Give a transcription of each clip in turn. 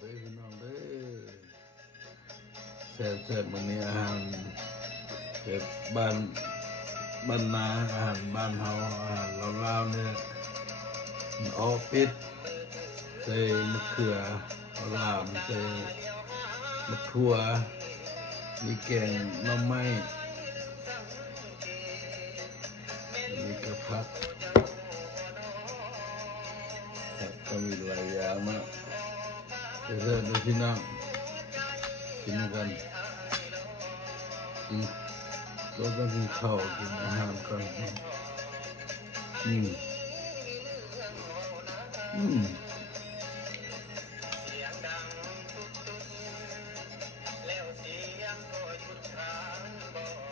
เด้อพี่น้องเด้อแซ่บๆมื้อนี้อาหารเฮ็ดบ้านนาอาหารบ้านเฮาอาหารลาวๆเนี่ยออกเป็ดใส่มะเขือลาวใส่มะทั่วมีแกงหน่อไม้มีกระพักก็มีหลายอย่างมากเดี๋ยวเราพี่น้องกินกันเราต้องกินข้าวกินอาหารก่อน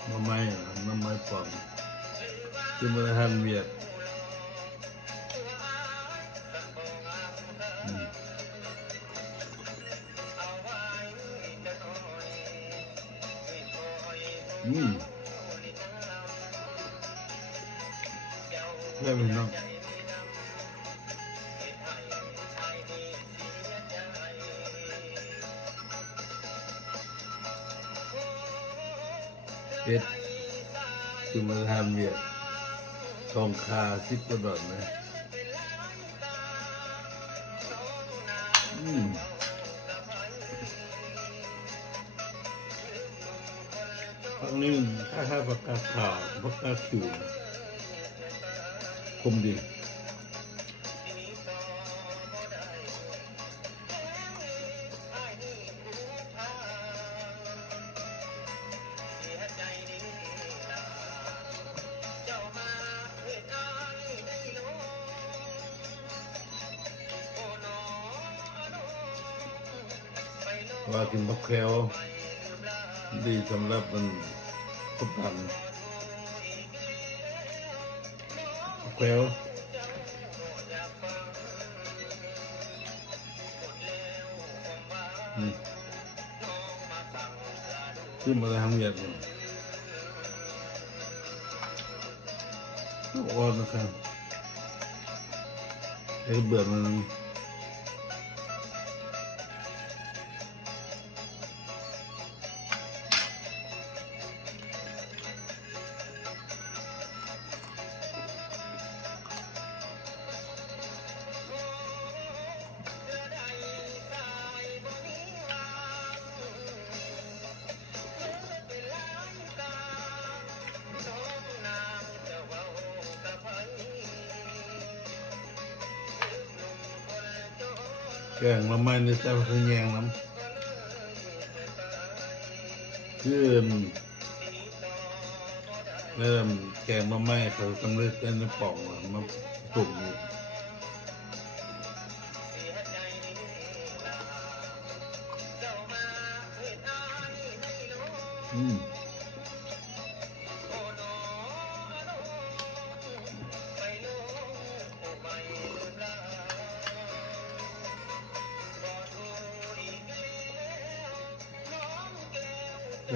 น้ำไม้ปองคือมาทำเวียดได้ไหมน้องเป็ดคือมาทำเวียดทองคา10 กว่าดอกนะทั้งนี้ค่าประกาศข่าวประกาศขิวคมดีว่ากินมะแขวดีสำหรับมันกดดันมะแขวขึ้นมาทำเวียดอ่อนนะครับไอ้เบื่อมันแกงละไม้ในแต่คือแยงน้ำคือเริ่มแกงละไม้เขาสำเร็จในป่องมาปรุง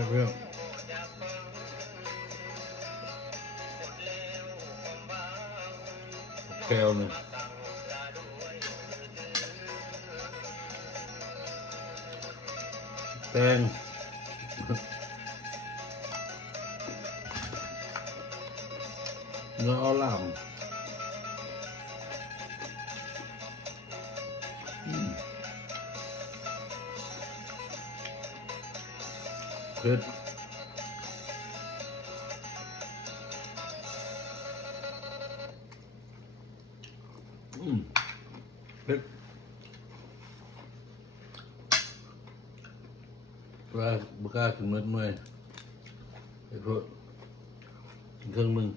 เพื่อนแก้วเนี่ยแตงเนื้อเอาล่ามเผ็ดเผ็ดว่าบุกล้าขึ้นเมื่อยไอ้พวกเครื่องมึง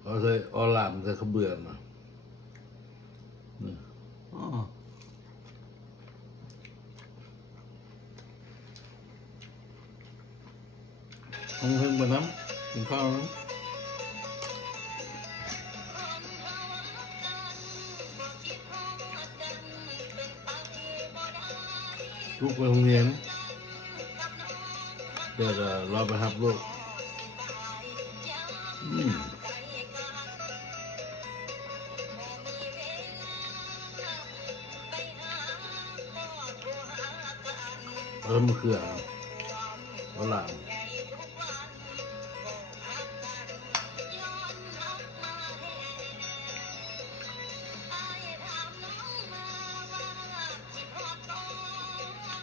เขาใส่ออลามใส่ขบเบือนมาเอาเพิ่งมาน้ำกินข้าวน้ำลูกไปโรงเรียนเดี๋ยวเราไปหับลูก อ มะเขือฝรั่ง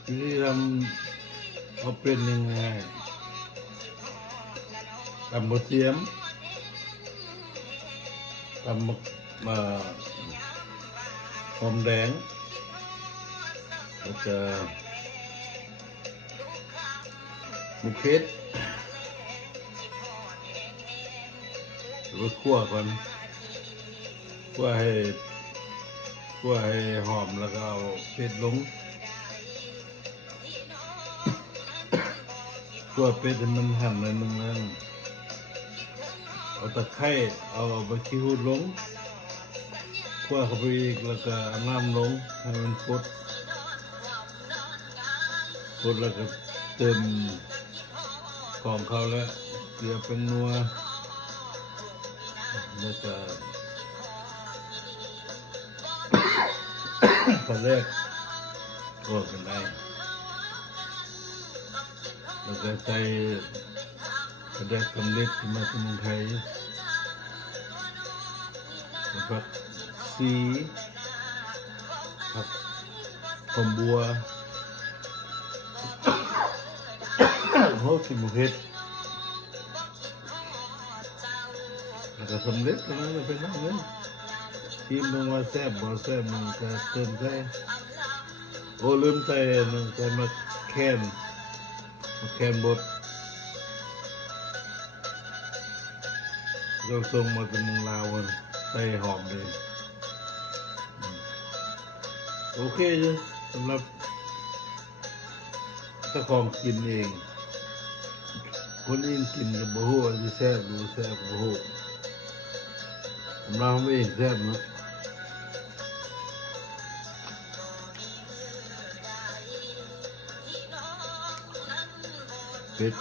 วิธีทำเอาเป็นยังไงตำกระเทียมตำหอมแดงแล้วก็มะเขือแล้วก็คั่วก่อนคั่วให้หอมแล้วก็เอาเผ็ดลงคั่วเป็ดให้มันหั่นหน่อยนึงนะเอาตะไคร้เอาใบขี้หูดลงคั่วเข้าไปอีกแล้วก็เอาน้ำลงให้มันฟดแล้วก็เติมของเขาแล้วเกลือเป็นนัวแล้วก็พอแรกก็กันได้แล้วก็ใส่กระเดกสำเร็จที่มาจากเมืองไทยแล้วผักชีผักหอมบัวโหกินหมูเห็ดแล้วก็สำเร็จตรงนั้นเลยเป็นนั่งเลยทีมมึงว่าแซ่บบ่แซ่บมึงก็เติมใส่โอ้ลืมใส่นึงใส่มาแคนบดเราส่งมาจากเมืองลาวใส่หอมเลยโอเคจ้ะสำหรับเจ้าของกินเองคนอื่นกินกับบ่ฮู้ว่าสิแซ่บหรือแซ่บบ่ฮู้สำหรับผมเองแซ่บเนาะเป็ด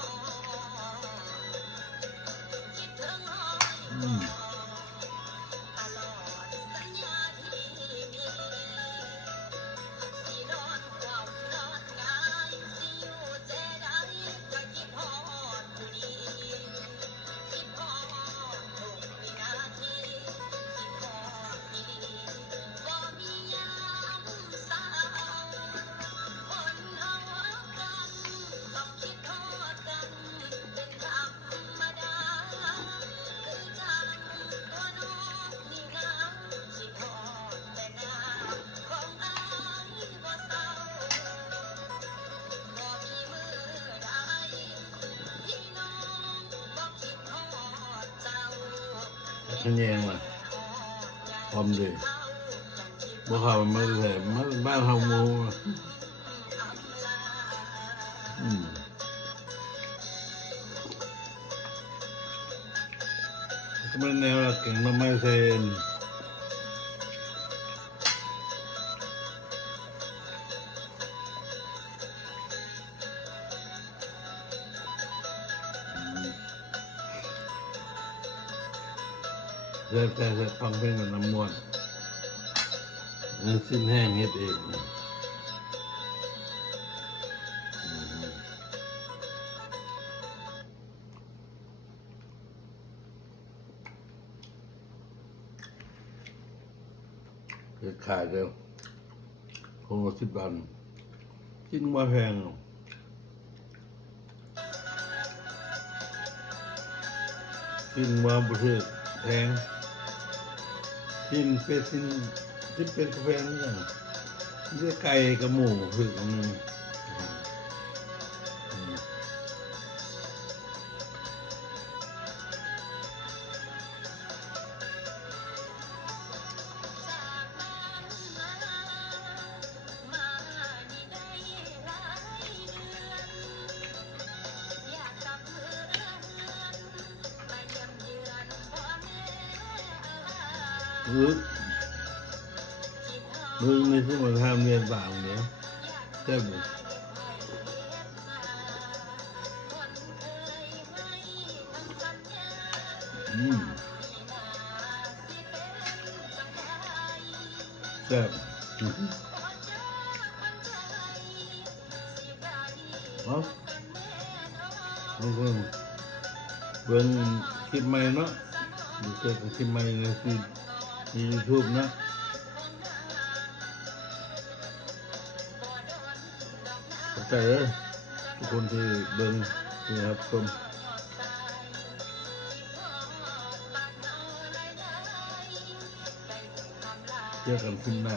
ขะแยงว่ะพร้อมเลยบ่เข้ามาแท้มันบ้านเฮาหมู่ก็มันแนวเก่งมาไม่เซนแต่ฟังเพลงมันน้ำมวนสิ้นแห้งเฮ็ดเองขายเร็วคงละ10 บาทกินมาแพงกินมาประเทศแพงกินเป็ดกินเป็ดกาแฟนี่อย่างเลือไก่กับหมูคือของนึงมึงไม่ใช่มาทำเรียนบ่างเนี้ยใช่ไหมแซ่บ เนาะเอาเพิ่งเบิ่งคลิปใหม่เนาะดูเจอกับคลิปใหม่ในคือใน YouTube นะขอบใจทุกคนที่เบิ่งนี่ครับชมเจอกันคลิปหน้า